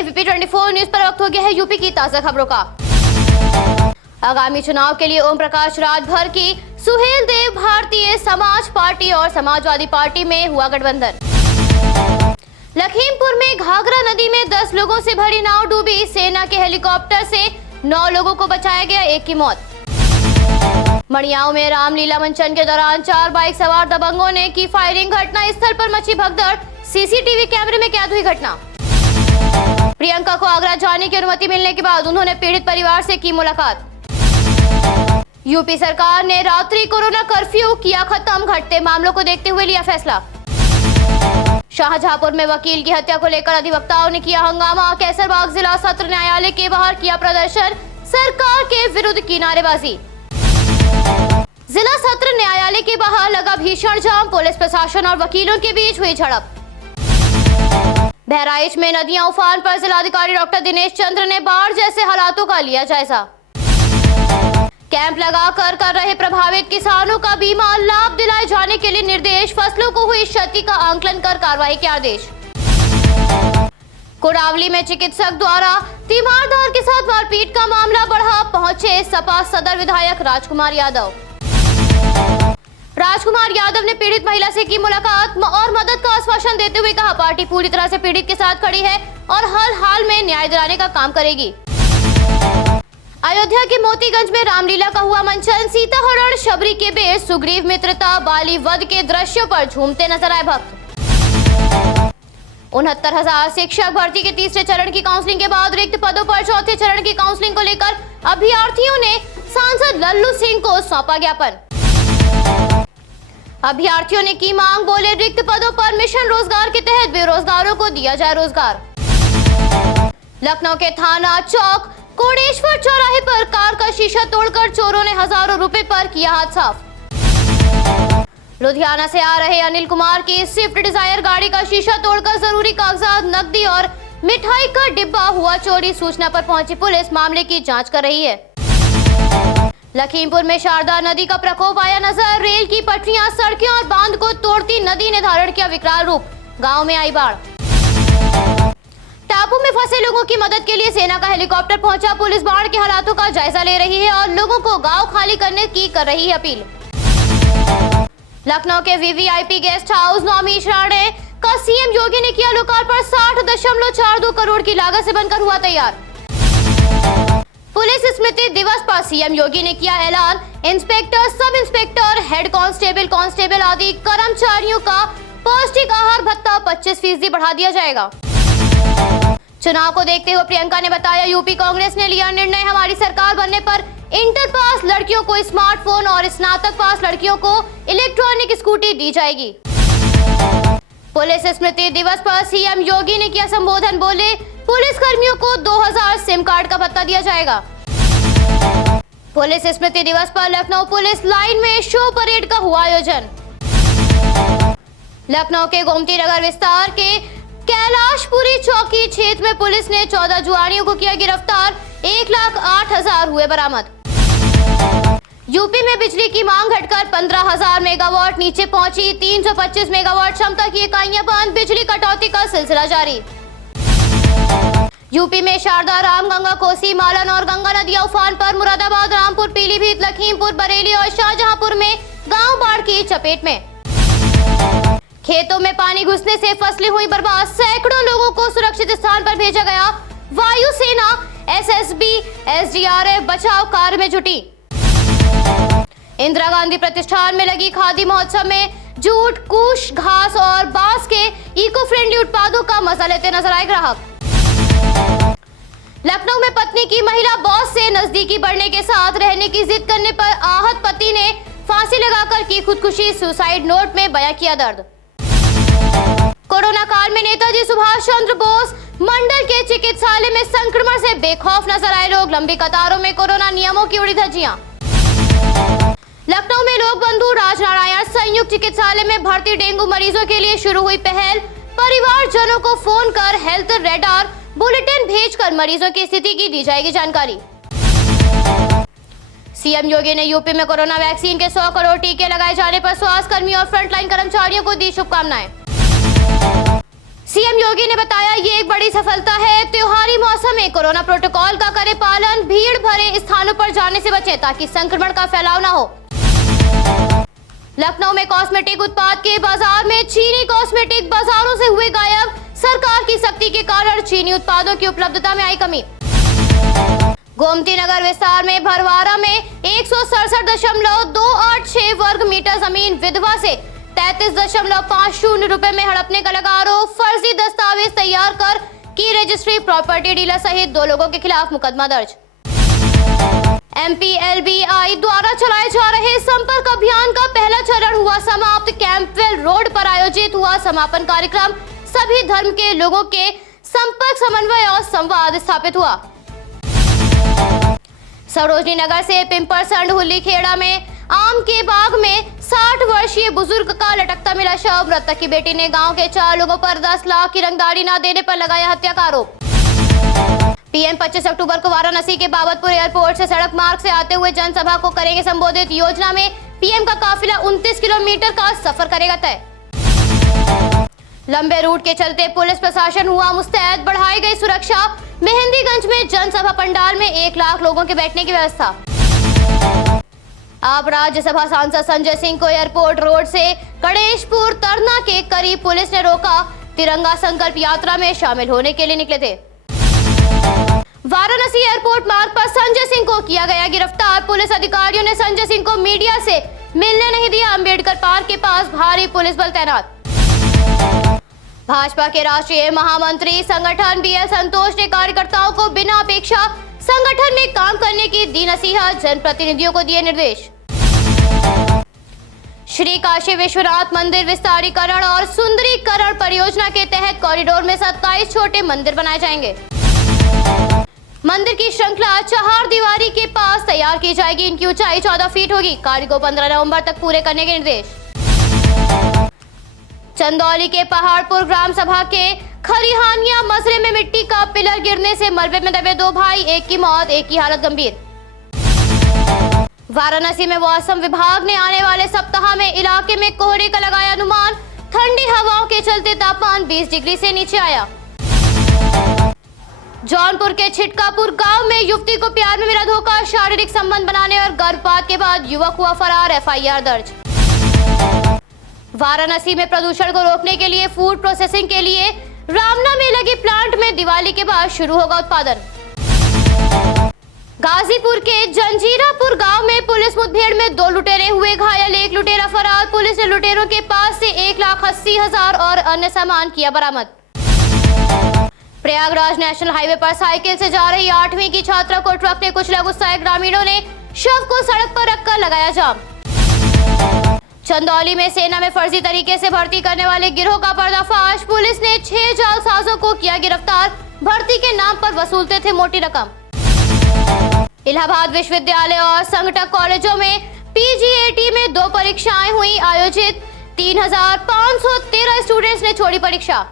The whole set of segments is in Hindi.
एबीपी 24 न्यूज पर वक्त हो गया है यूपी की ताजा खबरों का। आगामी चुनाव के लिए ओम प्रकाश राजभर की सुहेल देव भारतीय समाज पार्टी और समाजवादी पार्टी में हुआ गठबंधन। लखीमपुर में घाघरा नदी में 10 लोगों से भरी नाव डूबी, सेना के हेलीकॉप्टर से 9 लोगों को बचाया गया, एक की मौत। मड़ियाओं में रामलीला मंचन के दौरान 4 बाइक सवार दबंगों ने की फायरिंग, घटना स्थल पर मची भगदड़, सीसीटीवी कैमरे में कैद हुई घटना। प्रियंका को आगरा जाने की अनुमति मिलने के बाद उन्होंने पीड़ित परिवार से की मुलाकात। यूपी सरकार ने रात्रि कोरोना कर्फ्यू किया खत्म, घटते मामलों को देखते हुए लिया फैसला। शाहजहांपुर में वकील की हत्या को लेकर अधिवक्ताओं ने किया हंगामा, कैसरबाग जिला सत्र न्यायालय के बाहर किया प्रदर्शन, सरकार के विरुद्ध की नारेबाजी। जिला सत्र न्यायालय के बाहर लगा भीषण जाम, पुलिस प्रशासन और वकीलों के बीच हुई झड़प। बहराइच में नदियां उफान पर, जिलाधिकारी डॉक्टर दिनेश चंद्र ने बाढ़ जैसे हालातों का लिया जायजा। कैंप लगाकर कर रहे प्रभावित किसानों का बीमा, लाभ दिलाए जाने के लिए निर्देश, फसलों को हुई क्षति का आंकलन कर कार्रवाई के आदेश। कोडावली में चिकित्सक द्वारा तीमारदार के साथ मारपीट का मामला बढ़ा, पहुंचे सपा सदर विधायक राजकुमार यादव। राजकुमार यादव ने पीड़ित महिला से की मुलाकात और मदद का आश्वासन देते हुए कहा, पार्टी पूरी तरह से पीड़ित के साथ खड़ी है और हर हाल में न्याय दिलाने का काम करेगी। अयोध्या के मोतीगंज में रामलीला का हुआ मंचन, सीता हरण शबरी के बेर, सुग्रीव मित्रता बाली वध के दृश्यों पर झूमते नजर आए भक्त। 69,000 शिक्षक भर्ती के तीसरे चरण की काउंसलिंग के बाद रिक्त पदों पर चौथे चरण की काउंसलिंग को लेकर अभ्यर्थियों ने सांसद लल्लू सिंह को सौंपा ज्ञापन। अभ्यर्थियों ने की मांग, बोले रिक्त पदों पर मिशन रोजगार के तहत बेरोजगारों को दिया जाए रोजगार। लखनऊ के थाना चौक कोडेश्वर चौराहे पर कार का शीशा तोड़कर चोरों ने हजारों रुपए पर किया हाथ साफ। लुधियाना से आ रहे अनिल कुमार की स्विफ्ट डिजायर गाड़ी का शीशा तोड़कर जरूरी कागजात, नकदी और मिठाई का डिब्बा हुआ चोरी, सूचना पर पहुंची पुलिस मामले की जांच कर रही है। लखीमपुर में शारदा नदी का प्रकोप आया नजर, रेल की पटरियां, सड़कें और बांध को तोड़ती नदी ने धारण किया विकराल रूप, गांव में आई बाढ़। टापू में फंसे लोगों की मदद के लिए सेना का हेलीकॉप्टर पहुंचा, पुलिस बाढ़ के हालातों का जायजा ले रही है और लोगों को गांव खाली करने की कर रही है अपील। लखनऊ के वीवीआईपी गेस्ट हाउस नौमी श्राणे का सीएम योगी ने किया लोकार्पण, 60.42 करोड़ की लागत से बनकर हुआ तैयार। पुलिस स्मृति दिवस पर सीएम योगी ने किया ऐलान, inspector, sub inspector, head constable आदि कर्मचारियों का पौष्टिक आहार भत्ता 25% बढ़ा दिया जाएगा। चुनाव को देखते हुए प्रियंका ने बताया, यूपी कांग्रेस ने लिया निर्णय, हमारी सरकार बनने पर इंटर पास लड़कियों को स्मार्टफोन और स्नातक पास लड़कियों को इलेक्ट्रॉनिक स्कूटी दी जाएगी। पुलिस स्मृति दिवस पर सीएम योगी ने किया संबोधन, बोले पुलिस कर्मियों को 2000 सिम कार्ड का भत्ता दिया जाएगा। पुलिस स्मृति दिवस पर लखनऊ पुलिस लाइन में शो परेड का हुआ आयोजन। लखनऊ के गोमती नगर विस्तार के कैलाशपुरी चौकी क्षेत्र में पुलिस ने 14 जुआरियों को किया गिरफ्तार, 1,08,000 हुए बरामद। यूपी में बिजली की मांग घटकर 15,000 मेगावाट नीचे पहुंची, 325 मेगावाट क्षमता की इकाइयां बंद, बिजली कटौती का सिलसिला जारी। यूपी में शारदा, रामगंगा, कोसी, मालन और गंगा नदियां उफान पर, मुरादाबाद, रामपुर, पीलीभीत, लखीमपुर, बरेली और शाहजहांपुर में गांव बाढ़ की चपेट में। खेतों में पानी घुसने से फसलें हुई बर्बाद, सैकड़ों लोगों को सुरक्षित स्थान पर भेजा गया, वायुसेना, एसएसबी, एसडीआरएफ बचाव कार्य में जुटी। इंदिरा गांधी प्रतिष्ठान में लगी खादी महोत्सव में जूट, कुश, घास और बांस के इको फ्रेंडली उत्पादों का मजा लेते नजर आए ग्राहक। लखनऊ में पत्नी की महिला बॉस से नजदीकी बढ़ने के साथ रहने की जिद करने पर आहत पति ने फांसी लगाकर की खुदकुशी, सुसाइड नोट में बयां किया दर्द। कोरोना काल में नेताजी सुभाष चंद्र बोस मंडल के चिकित्सालय में संक्रमण से बेखौफ नजर आए लोग, लंबी कतारों में कोरोना नियमों की उड़ी धज्जियां। लखनऊ में लोक बंधु राजनारायण संयुक्त चिकित्सालय में भर्ती डेंगू मरीजों के लिए शुरू हुई पहल, परिवारजनों को फोन कर हेल्थ रेडार बुलेटिन भेजकर मरीजों की स्थिति की दी जाएगी जानकारी। सीएम योगी ने यूपी में कोरोना वैक्सीन के 100 करोड़ टीके लगाए जाने पर स्वास्थ्य कर्मियों और फ्रंटलाइन कर्मचारियों को दी शुभकामनाएं। सीएम योगी ने बताया ये एक बड़ी सफलता है। त्योहारी मौसम में कोरोना प्रोटोकॉल का करें पालन, भीड़ भरे स्थानों पर जाने से बचें ताकि संक्रमण का फैलाव न हो। लखनऊ में कॉस्मेटिक उत्पाद के बाजार में चीनी कॉस्मेटिक बाजारों से हुए गायब। सरकार की सख्ती के कारण चीनी उत्पादों की उपलब्धता में आई कमी। गोमती नगर विस्तार में भरवारा में 167.286 वर्ग मीटर जमीन विधवा से 33.50 रुपए में हड़पने का लगा आरोप। फर्जी दस्तावेज तैयार कर की रजिस्ट्री, प्रॉपर्टी डीलर सहित 2 लोगों के खिलाफ मुकदमा दर्ज। MPLBI द्वारा चलाए जा रहे संपर्क अभियान का पहला चरण हुआ समाप्त। कैंपवेल रोड पर आयोजित हुआ समापन कार्यक्रम। सभी धर्म के लोगों के संपर्क, समन्वय और संवाद स्थापित हुआ। सरोजनी नगर से पिंपरसंड हुल्ली खेड़ा में आम के बाग में 60 वर्षीय बुजुर्ग का लटकता मिला शव। मृतक की बेटी ने गांव के 4 लोगों पर 10 लाख की रंगदारी न देने पर लगाया हत्या का आरोप। पीएम 25 अक्टूबर को वाराणसी के बाबतपुर एयरपोर्ट से सड़क मार्ग से आते हुए जनसभा को करेंगे संबोधित। योजना में पीएम का काफिला 29 किलोमीटर का सफर करेगा तय। लंबे रूट के चलते पुलिस प्रशासन हुआ मुस्तैद, बढ़ाई गई सुरक्षा। मेहंदीगंज में जनसभा पंडाल में 1 लाख लोगों के बैठने की व्यवस्था। आप राज्यसभा सांसद संजय सिंह को एयरपोर्ट रोड से गणेशपुर तरना के करीब पुलिस ने रोका। तिरंगा संकल्प यात्रा में शामिल होने के लिए निकले थे। वाराणसी एयरपोर्ट मार्ग पर संजय सिंह को किया गया गिरफ्तार। पुलिस अधिकारियों ने संजय सिंह को मीडिया से मिलने नहीं दिया। अंबेडकर पार्क के पास भारी पुलिस बल तैनात। भाजपा के राष्ट्रीय महामंत्री संगठन BL संतोष ने कार्यकर्ताओं को बिना अपेक्षा संगठन में काम करने की दी नसीहत। जनप्रतिनिधियों को दिए निर्देश। श्री काशी विश्वनाथ मंदिर विस्तारीकरण और सुंदरीकरण परियोजना के तहत कॉरिडोर में 27 छोटे मंदिर बनाए जाएंगे। मंदिर की श्रृंखला चहार दीवारी के पास तैयार की जाएगी। इनकी ऊंचाई 14 फीट होगी। कार्य को 15 नवंबर तक पूरे करने के निर्देश। चंदौली के पहाड़पुर ग्राम सभा के खरिहानिया मसले में मिट्टी का पिलर गिरने से मलबे में दबे 2 भाई, एक की मौत, एक की हालत गंभीर। वाराणसी में मौसम विभाग ने आने वाले सप्ताह में इलाके में कोहरे का लगाया अनुमान। ठंडी हवाओं के चलते तापमान 20 डिग्री से नीचे आया। जौनपुर के छिटकापुर गांव में युवती को प्यार में मिला धोखा। शारीरिक संबंध बनाने और गर्भपात के बाद युवक हुआ फरार। FIR दर्ज। वाराणसी में प्रदूषण को रोकने के लिए फूड प्रोसेसिंग के लिए रामना में लगे प्लांट में दिवाली के बाद शुरू होगा उत्पादन। गाजीपुर के जंजीरापुर गांव में पुलिस मुठभेड़ में 2 लुटेरे हुए घायल, 1 लुटेरा फरार। पुलिस ने लुटेरों के पास से 1,80,000 और अन्य सामान किया बरामद। प्रयागराज नेशनल हाईवे पर साइकिल से जा रही 8वीं की छात्रा को ट्रक ने कुचला। गुस्साए ग्रामीणों ने शव को सड़क पर रखकर लगाया जाम। चंदौली में सेना में फर्जी तरीके से भर्ती करने वाले गिरोह का पर्दाफाश। पुलिस ने 6 जालसाजों को किया गिरफ्तार। भर्ती के नाम पर वसूलते थे मोटी रकम। इलाहाबाद विश्वविद्यालय और संगठक कॉलेजों में PGAT में 2 परीक्षाएं हुई आयोजित। 3,513 स्टूडेंट्स ने छोड़ी परीक्षा।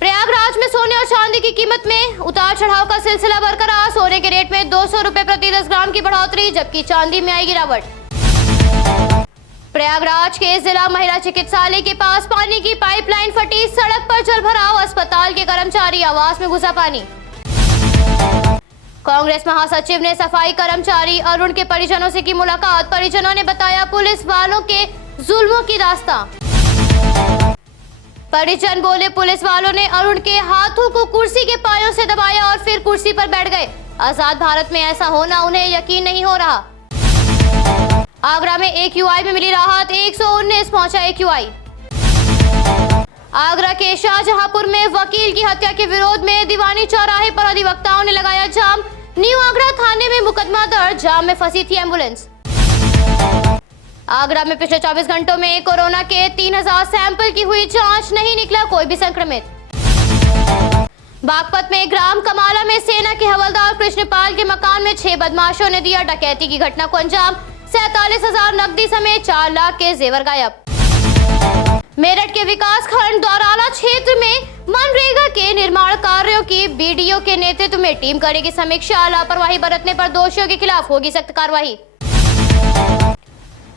प्रयागराज में सोने और चांदी की कीमत में उतार चढ़ाव का सिलसिला बरकरार। सोने के रेट में 200 रुपए प्रति 10 ग्राम की बढ़ोतरी, जबकि चांदी में आई गिरावट। प्रयागराज के जिला महिला चिकित्सालय के पास पानी की पाइपलाइन फटी। सड़क पर जलभराव। अस्पताल के कर्मचारी आवास में घुसा पानी। कांग्रेस महासचिव ने सफाई कर्मचारी अरुण के परिजनों से की मुलाकात। परिजनों ने बताया पुलिस वालों के जुल्मों की दास्तां। परिजन बोले पुलिस वालों ने अरुण के हाथों को कुर्सी के पायों से दबाया और फिर कुर्सी पर बैठ गए। आजाद भारत में ऐसा होना उन्हें यकीन नहीं हो रहा। आगरा में AQI में मिली राहत। 119 पहुंचा AQI। आगरा के शाहजहांपुर में वकील की हत्या के विरोध में दीवानी चौराहे पर अधिवक्ताओं ने लगाया जाम। न्यू आगरा थाने में मुकदमा दर्ज। जाम में फंसी थी एम्बुलेंस। आगरा में पिछले 24 घंटों में कोरोना के 3000 सैंपल की हुई जांच। नहीं निकला कोई भी संक्रमित। बागपत में ग्राम कमाला में सेना के हवलदार कृष्णपाल के मकान में 6 बदमाशों ने दिया डकैती की घटना को अंजाम। 47,000 नकदी समेत 4 लाख के जेवर गायब। मेरठ के विकास खंड दौराला क्षेत्र में मनरेगा के निर्माण कार्यों की BDO के नेतृत्व में टीम करेगी समीक्षा। लापरवाही बरतने पर दोषियों के खिलाफ होगी सख्त कार्रवाई।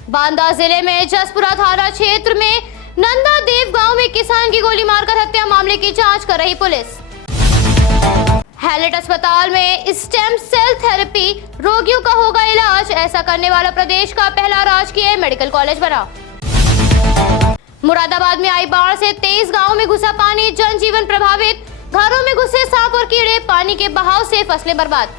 बांदा जिले में जसपुरा थाना क्षेत्र में नंदा देव गांव में किसान की गोली मारकर हत्या मामले की जांच कर रही पुलिस। हैलेट अस्पताल में स्टेम सेल थेरेपी रोगियों का होगा इलाज, ऐसा करने वाला प्रदेश का पहला राजकीय मेडिकल कॉलेज बना। मुरादाबाद में आई बाढ़ से 23 गांवों में घुसा पानी, जनजीवन प्रभावित, घरों में घुसे सांप और कीड़े, पानी के बहाव से फसलें बर्बाद।